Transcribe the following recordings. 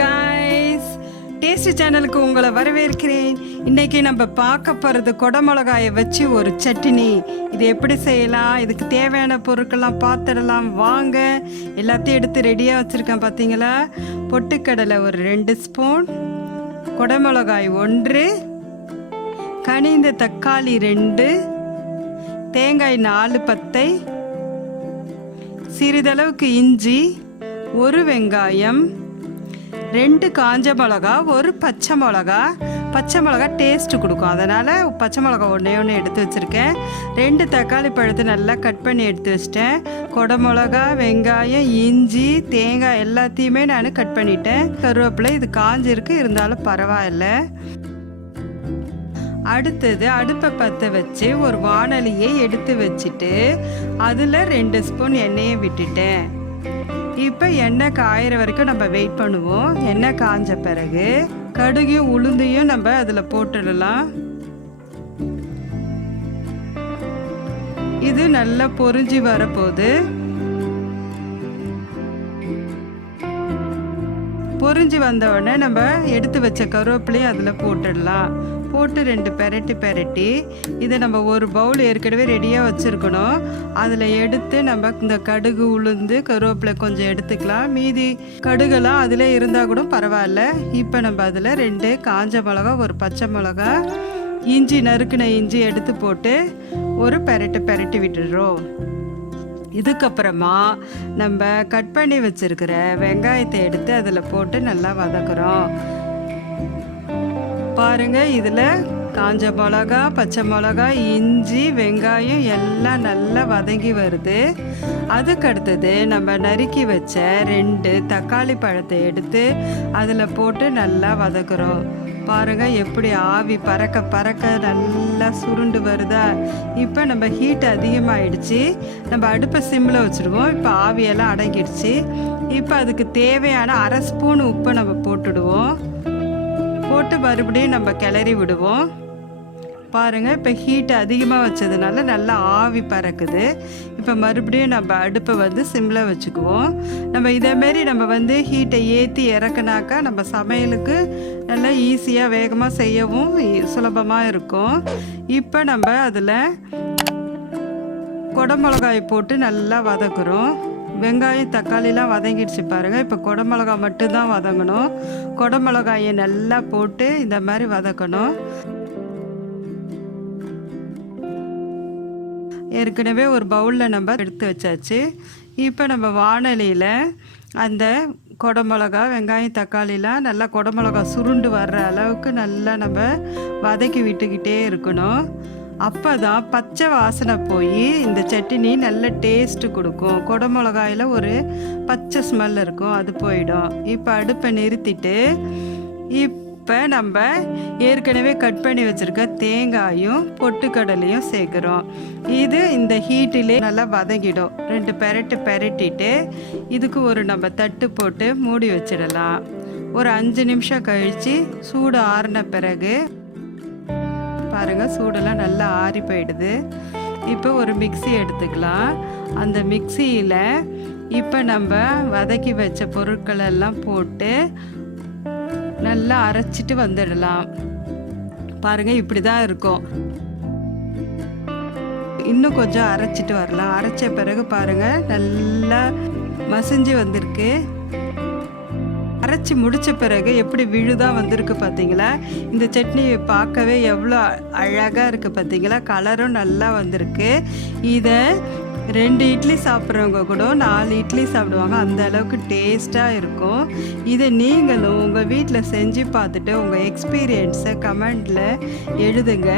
Guys, tasty சேனலுக்கு உங்களை வரவேற்கிறேன். இன்னைக்கு நம்ம பார்க்க போகிறது கொடமிளகாயை வச்சு ஒரு சட்னி. இது எப்படி செய்யலாம், இதுக்கு தேவையான பொருட்கள்லாம் பார்த்துடலாம் வாங்க. எல்லாத்தையும் எடுத்து ரெடியாக வச்சுருக்கேன். பார்த்தீங்களா, பொட்டுக்கடலை ஒரு 2 ஸ்பூன், கொடமிளகாய் 1, கனிந்த தக்காளி 2, தேங்காய் 4 பத்தை, சிறிதளவுக்கு இஞ்சி, 1 வெங்காயம், 2 காஞ்ச மிளகா, 1 பச்சை மிளகா. பச்சை மிளகா டேஸ்ட்டு கொடுக்கும், அதனால் பச்சை மிளகா ஒன்று எடுத்து வச்சுருக்கேன். 2 தக்காளி பழத்தை நல்லா கட் பண்ணி எடுத்து வச்சிட்டேன். கொடமிளகா, வெங்காயம், இஞ்சி, தேங்காய் எல்லாத்தையுமே நான் கட் பண்ணிட்டேன். கருவேப்பிலை இது காஞ்சிருக்கு, இருந்தாலும் பரவாயில்ல. அடுத்தது அடுப்பை பற்ற வச்சு ஒரு வாணலியை எடுத்து வச்சுட்டு அதில் 2 ஸ்பூன் எண்ணெயை விட்டுட்டேன். இப்போ எண்ணெய் காயிற வரைக்கும் நம்ம வெயிட் பண்ணுவோம். எண்ணெய் காஞ்ச பிறகு கடுகையும் உளுந்தையும் நம்ம அதில் போட்டுடலாம். இது நல்லா பொரிஞ்சு வரப்போகுது. பொரிஞ்சு வந்த உடனே நம்ம எடுத்து வச்ச கருவேப்பிலையும் அதில் போட்டுடலாம். போட்டு 2 பெரட்டி இதை நம்ம ஒரு பவுல் ஏற்கனவே ரெடியாக வச்சுருக்கணும். அதில் எடுத்து நம்ம இந்த கடுகு, உளுந்து, கருவேப்பிலை கொஞ்சம் எடுத்துக்கலாம். மீதி கடுகெல்லாம் அதில் இருந்தால் கூட பரவாயில்ல. இப்போ நம்ம அதில் 2 காஞ்ச மிளகா, 1 பச்சை மிளகா, இஞ்சி, நறுக்கின இஞ்சி எடுத்து போட்டு ஒரு பெரட்டி விட்டுடுறோம். இதுக்கப்புறமா நம்ம கட் பண்ணி வச்சுருக்கிற வெங்காயத்தை எடுத்து அதில் போட்டு நல்லா வதக்குறோம். பாருங்க, இதில் காஞ்ச மிளகா, பச்சை மிளகா, இஞ்சி, வெங்காயம் எல்லாம் நல்லா வதங்கி வருது. அதுக்கடுத்தது நம்ம நறுக்கி வச்ச 2 தக்காளி பழத்தை எடுத்து அதில் போட்டு நல்லா வதக்குறோம். பாருங்க, எப்படி ஆவி பறக்க பறக்க நல்லா சுருண்டு வருதா. இப்போ நம்ம ஹீட் அதிகமாகிடுச்சு, நம்ம அடுப்பை சிம்மில் வச்சுடுவோம். இப்போ ஆவியெல்லாம் அடங்கிடுச்சு. இப்போ அதுக்கு தேவையான 1/2 ஸ்பூன் உப்பை நம்ம போட்டுடுவோம். போட்டு மறுபடியும் நம்ம கிளறி விடுவோம். பாருங்கள், இப்போ ஹீட் அதிகமாக வச்சதுனால நல்லா ஆவி பறக்குது. இப்போ மறுபடியும் நம்ம அடுப்பை சிம்மில் வச்சுக்குவோம். நம்ம இதேமாரி நம்ம ஹீட்டை ஏற்றி இறக்குனாக்கா நம்ம சமையலுக்கு நல்லா ஈஸியாக வேகமாக செய்யவும் சுலபமாக இருக்கும். இப்போ நம்ம அதில் கொடமிளகாய் போட்டு நல்லா வதக்குறோம். வெங்காயம், தக்காளிலாம் வதங்கிடுச்சு பாருங்கள். இப்போ கொடமிளகா மட்டும்தான் வதங்கணும். கொடமிளகாயை நல்லா போட்டு இந்த மாதிரி வதக்கணும். ஏற்கனவே ஒரு பவுலில் நம்ம எடுத்து வச்சாச்சு. இப்போ நம்ம வாணலியில் அந்த கொடமிளகா, வெங்காயம், தக்காளிலாம் நல்லா கொடமிளகா சுருண்டு வர்ற அளவுக்கு நல்லா நம்ம வதக்கி விட்டுக்கிட்டே இருக்கணும். அப்போ தான் பச்சை வாசனை போய் இந்த சட்னி நல்ல டேஸ்ட்டு கொடுக்கும். கொடமிளகாயில் ஒரு பச்சை ஸ்மெல் இருக்கும், அது போயிடும். இப்போ அடுப்பை நிறுத்திட்டு இப்போ நம்ம ஏற்கனவே கட் பண்ணி வச்சுருக்க தேங்காயும் பொட்டுக்கடலையும் சேர்க்குறோம். இது இந்த ஹீட்டிலே நல்லா வதங்கிடும். 2 பெரட்டிட்டு இதுக்கு ஒரு நம்ம தட்டு போட்டு மூடி வச்சிடலாம். ஒரு 5 நிமிஷம் கழித்து சூடு ஆறின பிறகு பாருங்கள், சூடெல்லாம் நல்லா ஆறி போயிடுது. இப்போ ஒரு மிக்ஸி எடுத்துக்கலாம். அந்த மிக்ஸியில் இப்போ நம்ம வதக்கி வச்ச பொருட்களெல்லாம் போட்டு நல்லா அரைச்சிட்டு வந்துடலாம். பாருங்கள், இப்படி தான் இருக்கும். இன்னும் கொஞ்சம் அரைச்சிட்டு வரலாம். அரைச்ச பிறகு பாருங்கள், நல்லா மசிஞ்சு வந்திருக்கு. அரைச்சி முடித்த பிறகு எப்படி விழுதாக வந்திருக்கு பார்த்தீங்களா. இந்த சட்னி பார்க்கவே எவ்வளோ அழகாக இருக்குது பார்த்தீங்களா. கலரும் நல்லா வந்திருக்கு. இதை 2 இட்லி சாப்பிட்றவங்க கூட 4 இட்லி சாப்பிடுவாங்க, அந்த அளவுக்கு டேஸ்ட்டாக இருக்கும். இதை நீங்களும் உங்கள் வீட்டில் செஞ்சு பார்த்துட்டு உங்கள் எக்ஸ்பீரியன்ஸை கமெண்டில் எழுதுங்க.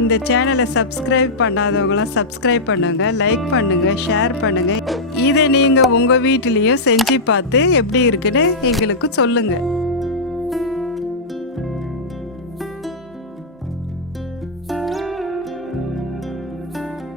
இந்த சேனலை சப்ஸ்கிரைப் பண்ணாதவங்களாம் சப்ஸ்கிரைப் பண்ணுங்கள், லைக் பண்ணுங்கள், ஷேர் பண்ணுங்கள். இதை நீங்கள் உங்கள் வீட்டிலையும் செஞ்சு பார்த்து எப்படி இருக்குன்னு எங்களுக்கு சொல்லுங்கள்.